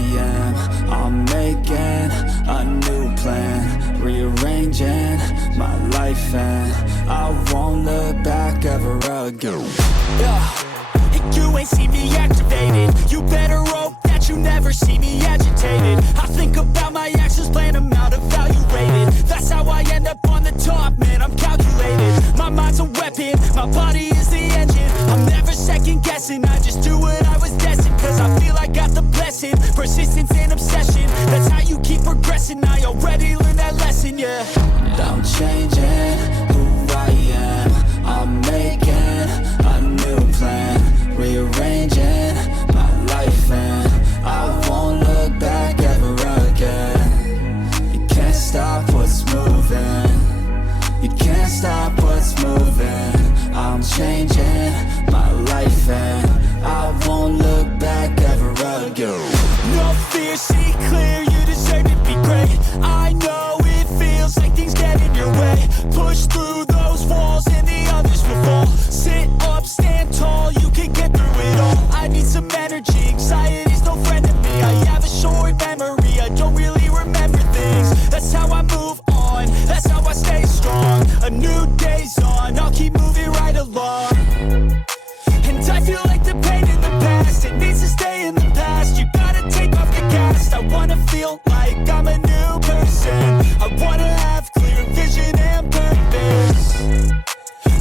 am. I'm making a new plan, rearranging my life, and I won't look back ever again. Yeah, you ain't see me activated. You better hope that you never see me agitated. I think about my actions, plan them out, evaluated. That's how I end up on the top, man, I'm calculated. My mind's a weapon, my body is the engine. I'm never second guessing, I just do what I was destined. Cause I feel I got the blessing, persistence and obsession. That's how you keep progressing, I already learned that lesson, yeah. I'm changing who I am. I'm making a new plan, rearranging my life, and I won't look back ever again. You can't stop what's moving. You can't stop what's moving. I'm changing my life, and I won't look back ever again. No fear, see clear, you deserve to be great. I know it feels like things get in your way. Push through those walls and the others will fall. Sit up, stand tall, you can get through it all. I need some energy, anxiety's no friend to me. I have a short memory, I don't really remember things. That's how I move on, that's how I stay strong. A new day's on, I'll keep moving right along. And I feel like the pain in the past, it needs to stay in the past. You gotta take off the gas. I wanna feel like I'm a new person. I wanna have clear vision and purpose.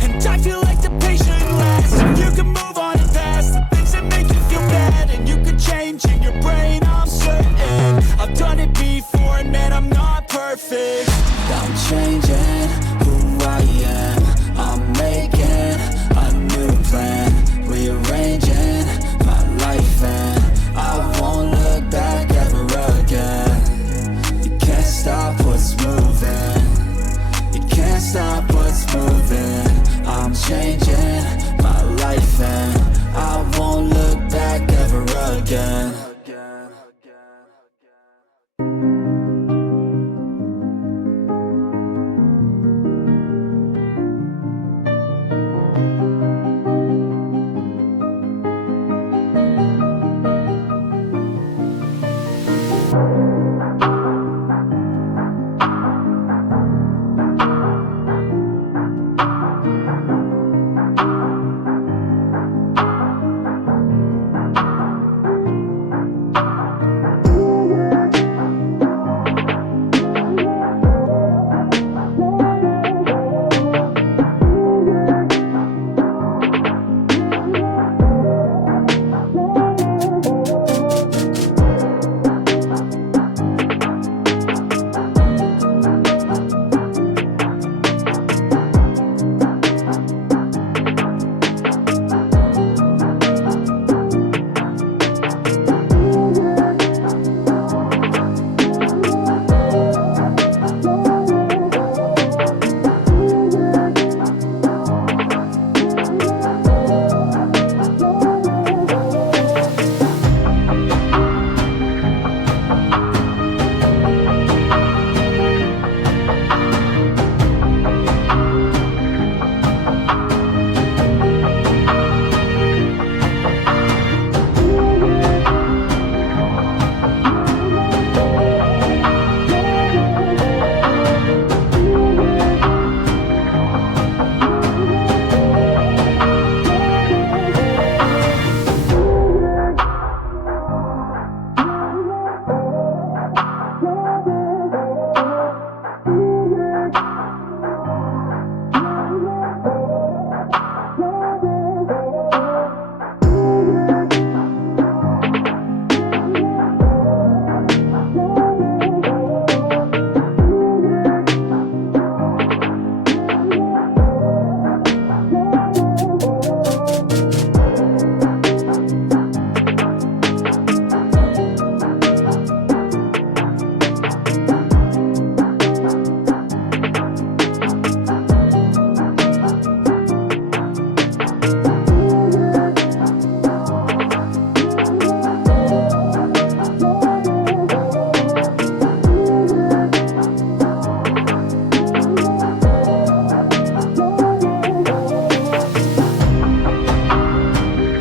And I feel like the patient lasts. If you can move on and past the things that make you feel bad, and you can change in your brain, I'm certain. I've done it before, and man, I'm not perfect. I'm changing who I am. I'm making a new plan, rearranging my life, and I won't look back ever again. You can't stop what's moving. You can't stop what's moving. I'm changing my life, and I won't look back ever again.